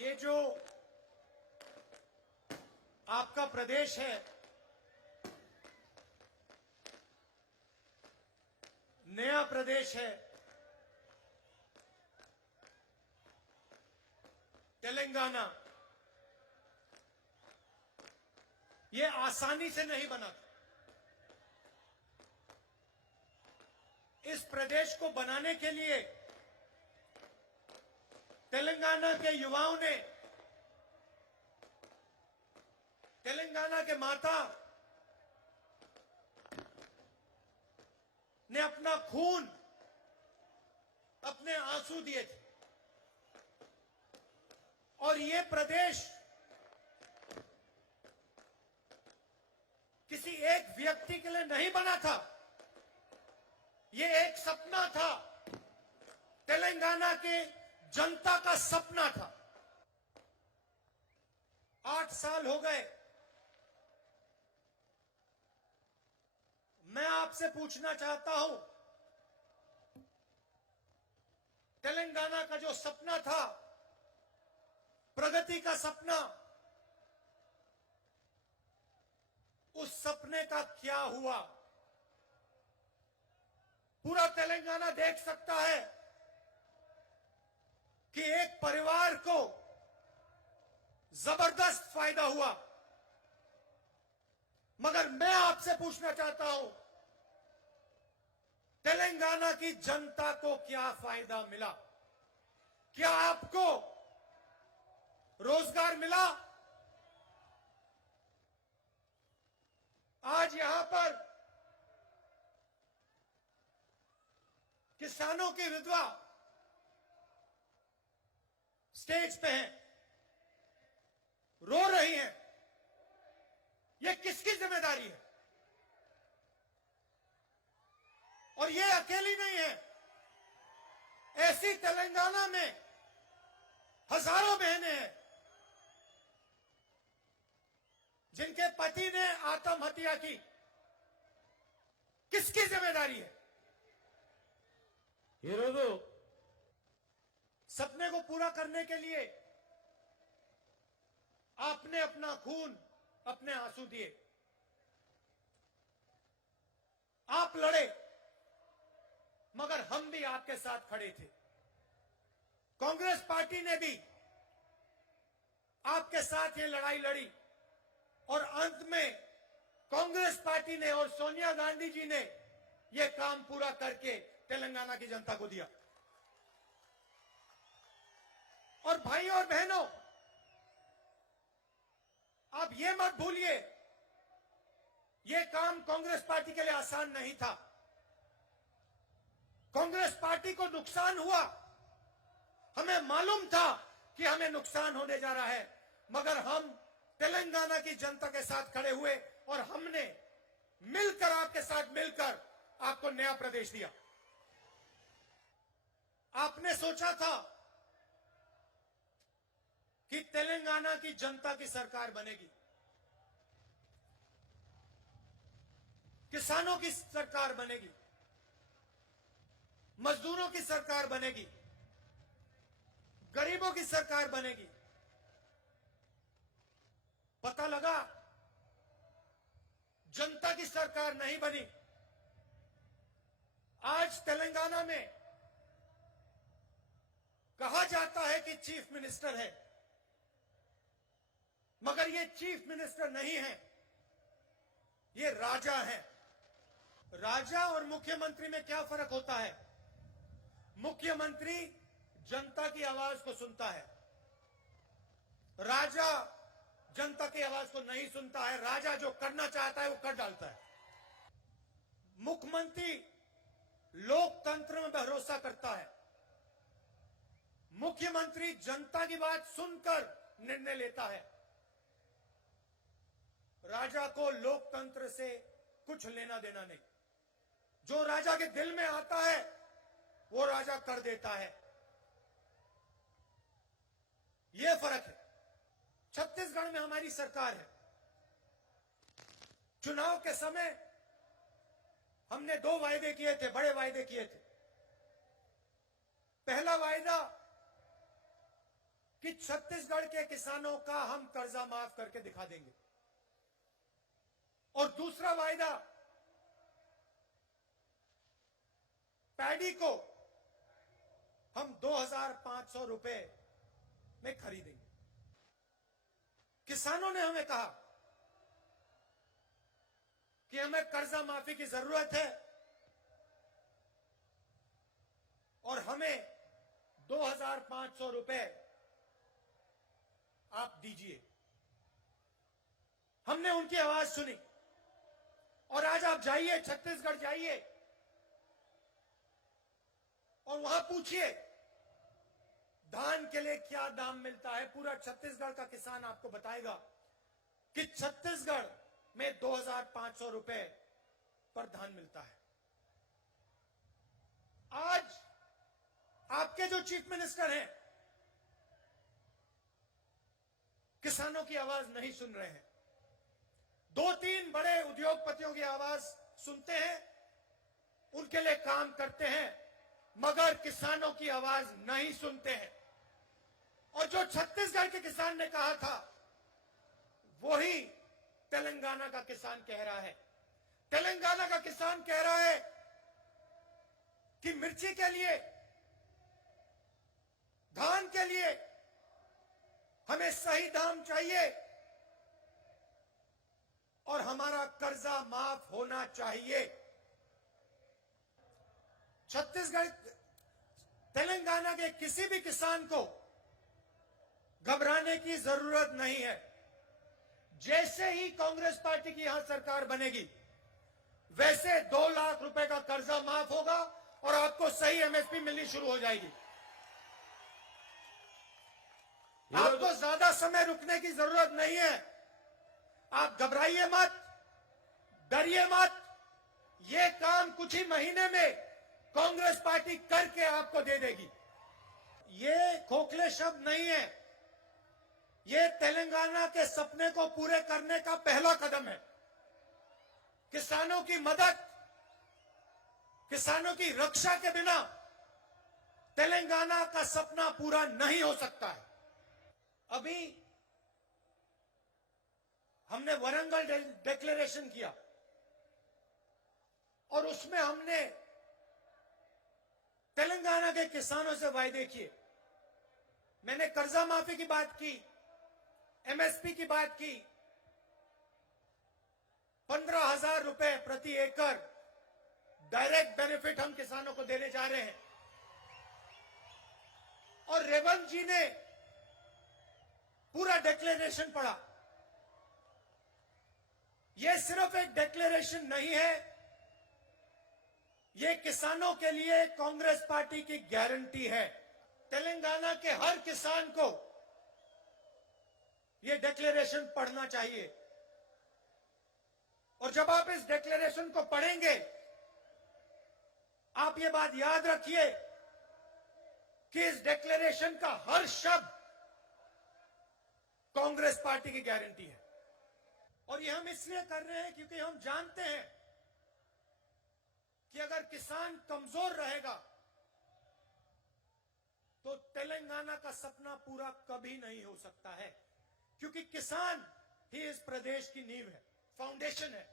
ये जो आपका प्रदेश है, नया प्रदेश है, तेलंगाना, ये आसानी से नहीं बना था। इस प्रदेश को बनाने के लिए तेलंगाना के युवाओं ने, तेलंगाना के माता ने अपना खून, अपने आंसू दिए थे। और ये प्रदेश किसी एक व्यक्ति के लिए नहीं बना था, ये एक सपना था, तेलंगाना के जनता का सपना था। 8 साल हो गए। मैं आपसे पूछना चाहता हूं, तेलंगाना का जो सपना था, प्रगति का सपना, उस सपने का क्या हुआ? पूरा तेलंगाना देख सकता है कि एक परिवार को जबरदस्त फायदा हुआ, मगर मैं आपसे पूछना चाहता हूं, तेलंगाना की जनता को क्या फायदा मिला? क्या आपको रोजगार मिला? आज यहां पर किसानों की विधवा स्टेज पे हैं, रो रही हैं। ये किसकी जिम्मेदारी है? और ये अकेली नहीं है, ऐसी तेलंगाना में हजारों बहनें हैं जिनके पति ने आत्महत्या की। किसकी जिम्मेदारी है? सपने को पूरा करने के लिए आपने अपना खून, अपने आंसू दिए, आप लड़े, मगर हम भी आपके साथ खड़े थे। कांग्रेस पार्टी ने भी आपके साथ ये लड़ाई लड़ी और अंत में कांग्रेस पार्टी ने और सोनिया गांधी जी ने यह काम पूरा करके तेलंगाना की जनता को दिया। और भाइयों और बहनों, आप ये मत भूलिए, यह काम कांग्रेस पार्टी के लिए आसान नहीं था। कांग्रेस पार्टी को नुकसान हुआ, हमें मालूम था कि हमें नुकसान होने जा रहा है, मगर हम तेलंगाना की जनता के साथ खड़े हुए और हमने मिलकर, आपके साथ मिलकर आपको नया प्रदेश दिया। आपने सोचा था कि तेलंगाना की जनता की सरकार बनेगी, किसानों की सरकार बनेगी, मजदूरों की सरकार बनेगी, गरीबों की सरकार बनेगी। पता लगा जनता की सरकार नहीं बनी। आज तेलंगाना में कहा जाता है कि चीफ मिनिस्टर है, मगर ये चीफ मिनिस्टर नहीं है, ये राजा है। राजा और मुख्यमंत्री में क्या फर्क होता है? मुख्यमंत्री जनता की आवाज को सुनता है, राजा जनता की आवाज को नहीं सुनता है। राजा जो करना चाहता है वो कर डालता है। मुख्यमंत्री लोकतंत्र में भरोसा करता है, मुख्यमंत्री जनता की बात सुनकर निर्णय लेता है। राजा को लोकतंत्र से कुछ लेना देना नहीं, जो राजा के दिल में आता है वो राजा कर देता है। यह फर्क है। छत्तीसगढ़ में हमारी सरकार है। चुनाव के समय हमने 2 वायदे किए थे, बड़े वायदे किए थे। पहला वायदा कि कि छत्तीसगढ़ के किसानों का हम कर्जा माफ करके दिखा देंगे। और दूसरा वायदा, पैडी को हम 2,500 रुपए में खरीदेंगे। किसानों ने हमें कहा कि हमें कर्जा माफी की जरूरत है और हमें 2,500 रुपए आप दीजिए। हमने उनकी आवाज सुनी और आज आप जाइए, छत्तीसगढ़ जाइए और वहां पूछिए धान के लिए क्या दाम मिलता है। पूरा छत्तीसगढ़ का किसान आपको बताएगा कि छत्तीसगढ़ में 2,500 रुपए पर धान मिलता है। आज आपके जो चीफ मिनिस्टर हैं किसानों की आवाज नहीं सुन रहे हैं। 2-3 बड़े उद्योगपतियों की आवाज सुनते हैं, उनके लिए काम करते हैं, मगर किसानों की आवाज नहीं सुनते हैं। और जो छत्तीसगढ़ के किसान ने कहा था वही तेलंगाना का किसान कह रहा है। तेलंगाना का किसान कह रहा है कि मिर्ची के लिए, धान के लिए हमें सही दाम चाहिए और हमारा कर्जा माफ होना चाहिए। छत्तीसगढ़, तेलंगाना के किसी भी किसान को घबराने की जरूरत नहीं है। जैसे ही कांग्रेस पार्टी की यहां सरकार बनेगी वैसे 2 लाख रुपए का कर्जा माफ होगा और आपको सही एमएसपी मिलनी शुरू हो जाएगी। आपको ज्यादा समय रुकने की जरूरत नहीं है। आप घबराइए मत, डरिए मत। ये काम कुछ ही महीने में कांग्रेस पार्टी करके आपको दे देगी। ये खोखले शब्द नहीं है, ये तेलंगाना के सपने को पूरे करने का पहला कदम है। किसानों की मदद, किसानों की रक्षा के बिना तेलंगाना का सपना पूरा नहीं हो सकता है। अभी हमने वरंगल डिक्लेरेशन किया और उसमें हमने तेलंगाना के किसानों से वायदे किए। मैंने कर्जा माफी की बात की, एमएसपी की बात की, 15,000 रुपए प्रति एकड़ डायरेक्ट बेनिफिट हम किसानों को देने जा रहे हैं। और रेवंत जी ने पूरा डिक्लेरेशन पढ़ा। यह सिर्फ एक डिक्लेरेशन नहीं है, यह किसानों के लिए कांग्रेस पार्टी की गारंटी है। तेलंगाना के हर किसान को यह डिक्लेरेशन पढ़ना चाहिए। और जब आप इस डिक्लेरेशन को पढ़ेंगे आप ये बात याद रखिए कि इस डिक्लेरेशन का हर शब्द कांग्रेस पार्टी की गारंटी है। और ये हम इसलिए कर रहे हैं क्योंकि हम जानते हैं कि अगर किसान कमजोर रहेगा तो तेलंगाना का सपना पूरा कभी नहीं हो सकता है। क्योंकि किसान ही इस प्रदेश की नींव है, फाउंडेशन है।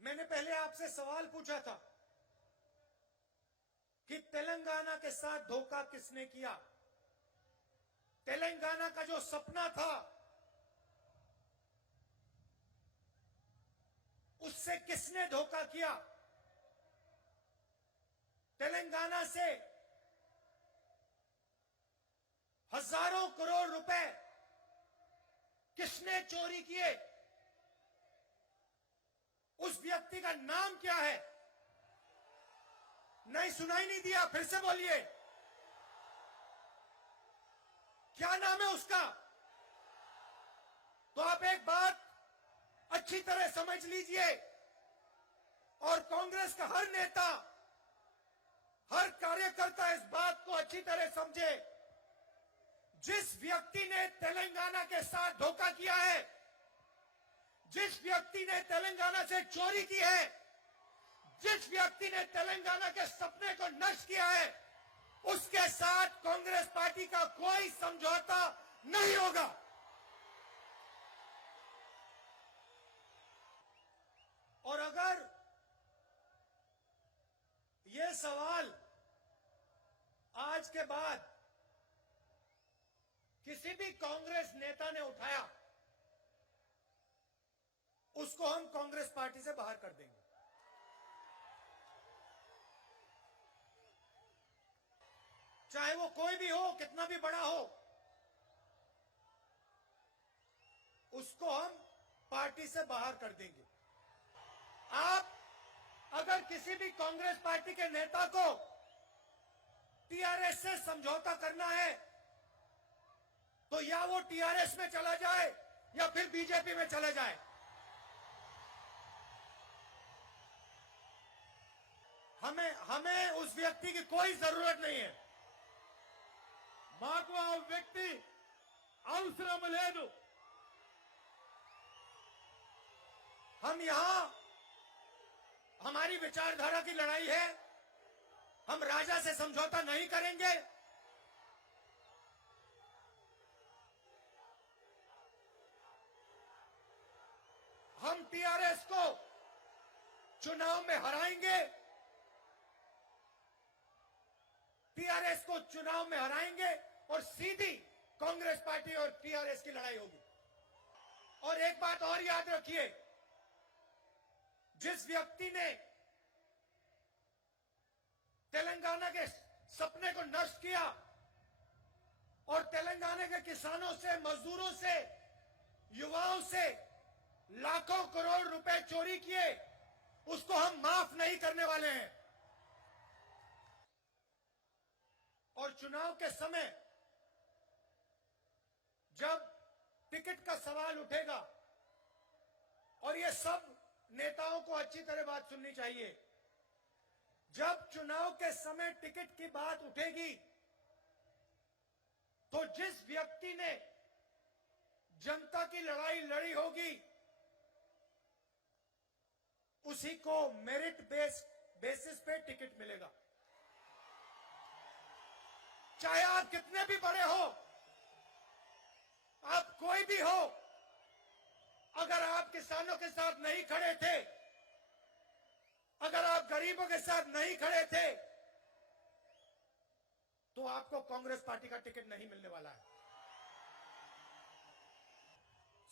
मैंने पहले आपसे सवाल पूछा था कि तेलंगाना के साथ धोखा किसने किया। तेलंगाना का जो सपना था उससे किसने धोखा किया। तेलंगाना से हजारों करोड़ रुपए किसने चोरी किए। उस व्यक्ति का नाम क्या है? नहीं, सुनाई नहीं दिया, फिर से बोलिए, क्या नाम है उसका? तो आप एक बात अच्छी तरह समझ लीजिए और कांग्रेस का हर नेता, हर कार्यकर्ता इस बात को अच्छी तरह समझे। जिस व्यक्ति ने तेलंगाना के साथ धोखा किया है, जिस व्यक्ति ने तेलंगाना से चोरी की है, जिस व्यक्ति ने तेलंगाना के सपने को नष्ट किया है, उसके साथ कांग्रेस पार्टी का का कोई समझौता नहीं होगा। और अगर ये सवाल आज के बाद किसी भी कांग्रेस नेता ने उठाया, उसको हम कांग्रेस पार्टी से बाहर कर देंगे। चाहे वो कोई भी हो, कितना भी बड़ा हो, उसको हम पार्टी से बाहर कर देंगे। आप अगर किसी भी कांग्रेस पार्टी के नेता को टीआरएस से समझौता करना है, तो या वो टीआरएस में चला जाए या फिर बीजेपी में चला जाए। हमें उस व्यक्ति की कोई जरूरत नहीं है। మాకు ఆ వ్యక్తి అవసరం లేదు। हम यहां हमारी विचारधारा की लड़ाई है। हम राजा से समझौता नहीं करेंगे। हम टीआरएस को चुनाव में हराएंगे। टीआरएस को चुनाव में हराएंगे और सीधी कांग्रेस पार्टी और टीआरएस की लड़ाई होगी। और एक बात और याद रखिए, जिस व्यक्ति ने तेलंगाना के सपने को नष्ट किया और तेलंगाना के किसानों से, मजदूरों से, युवाओं से लाखों करोड़ रुपए चोरी किए, उसको हम माफ नहीं करने वाले हैं। और चुनाव के समय जब टिकट का सवाल उठेगा, और ये सब नेताओं को अच्छी तरह बात सुननी चाहिए, जब चुनाव के समय टिकट की बात उठेगी, तो जिस व्यक्ति ने जनता की लड़ाई लड़ी होगी, उसी को मेरिट बेसिस पे टिकट मिलेगा। चाहे आप कितने भी बड़े हो, आप कोई भी हो, अगर आप किसानों के साथ नहीं खड़े थे, अगर आप गरीबों के साथ नहीं खड़े थे, तो आपको कांग्रेस पार्टी का टिकट नहीं मिलने वाला है।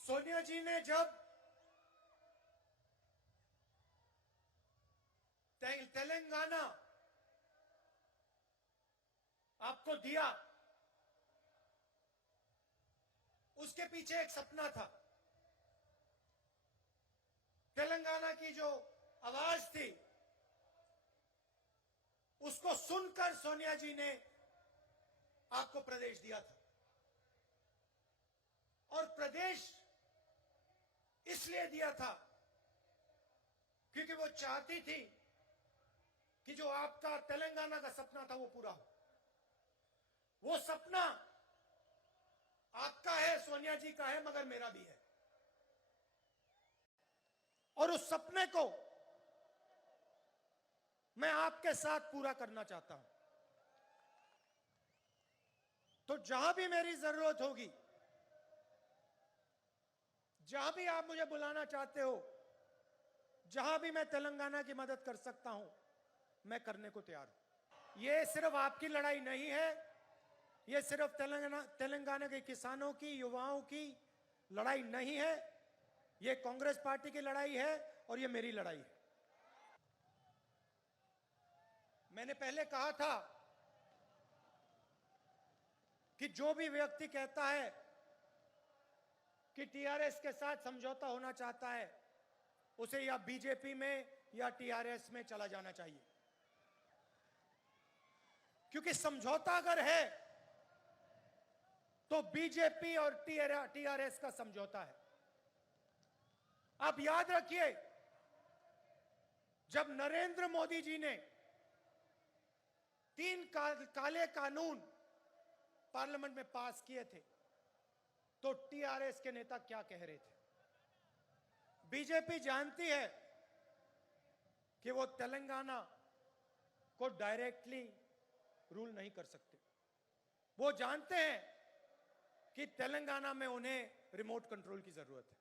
सोनिया जी ने जब तेलंगाना आपको दिया, उसके पीछे एक सपना था। तेलंगाना की जो आवाज थी, उसको सुनकर सोनिया जी ने आपको प्रदेश दिया था। और प्रदेश इसलिए दिया था क्योंकि वो चाहती थी कि जो आपका तेलंगाना का सपना था वो पूरा हो। वो सपना आपका है, सोनिया जी का है, मगर मेरा भी है। और उस सपने को मैं आपके साथ पूरा करना चाहता हूं। तो जहां भी मेरी जरूरत होगी, जहां भी आप मुझे बुलाना चाहते हो, जहां भी मैं तेलंगाना की मदद कर सकता हूं, मैं करने को तैयार हूं। यह सिर्फ आपकी लड़ाई नहीं है, यह सिर्फ तेलंगाना के किसानों की, युवाओं की लड़ाई नहीं है, यह कांग्रेस पार्टी की लड़ाई है और यह मेरी लड़ाई है। मैंने पहले कहा था कि जो भी व्यक्ति कहता है कि टीआरएस के साथ समझौता होना चाहता है, उसे या बीजेपी में या टीआरएस में चला जाना चाहिए। क्योंकि समझौता अगर है तो बीजेपी और टीआरएस का समझौता है। आप याद रखिए, जब नरेंद्र मोदी जी ने 3 काले कानून पार्लियामेंट में पास किए थे, तो टीआरएस के नेता क्या कह रहे थे? बीजेपी जानती है कि वो तेलंगाना को डायरेक्टली रूल नहीं कर सकते। वो जानते हैं कि तेलंगाना में उन्हें रिमोट कंट्रोल की जरूरत है,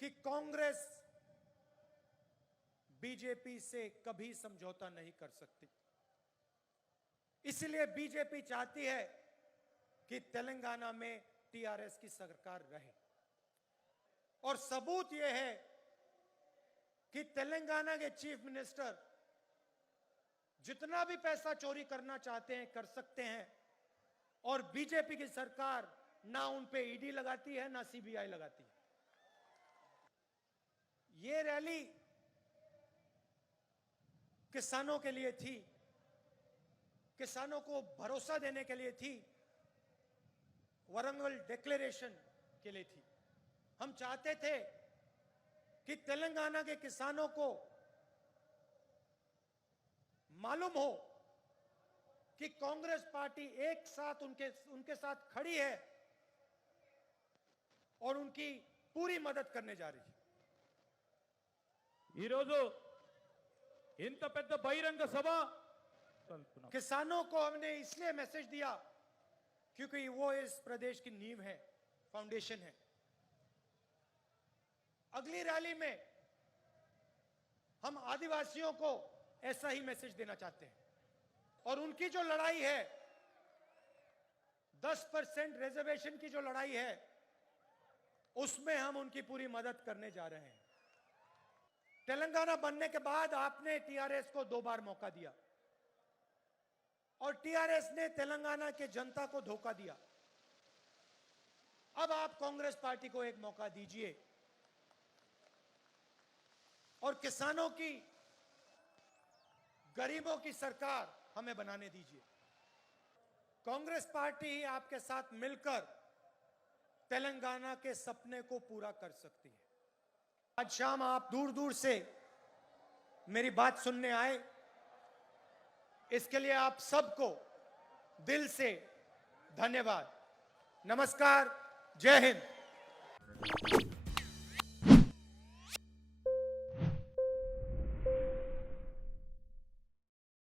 कि कांग्रेस बीजेपी से कभी समझौता नहीं कर सकती। इसलिए बीजेपी चाहती है कि तेलंगाना में टीआरएस की सरकार रहे। और सबूत यह है कि तेलंगाना के चीफ मिनिस्टर जितना भी पैसा चोरी करना चाहते हैं कर सकते हैं, और बीजेपी की सरकार ना उन पे ईडी लगाती है ना सीबीआई लगाती है। ये रैली किसानों के लिए थी, किसानों को भरोसा देने के लिए थी, वरंगल डिक्लेरेशन के लिए थी। हम चाहते थे कि तेलंगाना के किसानों को मालूम हो कि कांग्रेस पार्टी एक साथ उनके साथ खड़ी है और उनकी पूरी मदद करने जा रही है। ఈరోజు ఇంత పెద్ద బహిరంగ సభ కలుపుతున్నాం। किसानों को हमने इसलिए मैसेज दिया क्योंकि वो इस प्रदेश की नींव है, फाउंडेशन है। अगली रैली में हम आदिवासियों को ऐसा ही मैसेज देना चाहते हैं, और उनकी जो लड़ाई है 10% रिजर्वेशन की जो लड़ाई है उसमें हम उनकी पूरी मदद करने जा रहे हैं। तेलंगाना बनने के बाद आपने टीआरएस को 2 बार मौका दिया और टीआरएस ने तेलंगाना के जनता को धोखा दिया। अब आप कांग्रेस पार्टी को एक मौका दीजिए और किसानों की, गरीबों की सरकार हमें बनाने दीजिए। कांग्रेस पार्टी ही आपके साथ मिलकर तेलंगाना के सपने को पूरा कर सकती है। आज शाम आप दूर दूर से मेरी बात सुनने आए, इसके लिए आप सबको दिल से धन्यवाद। नमस्कार, जय हिंद।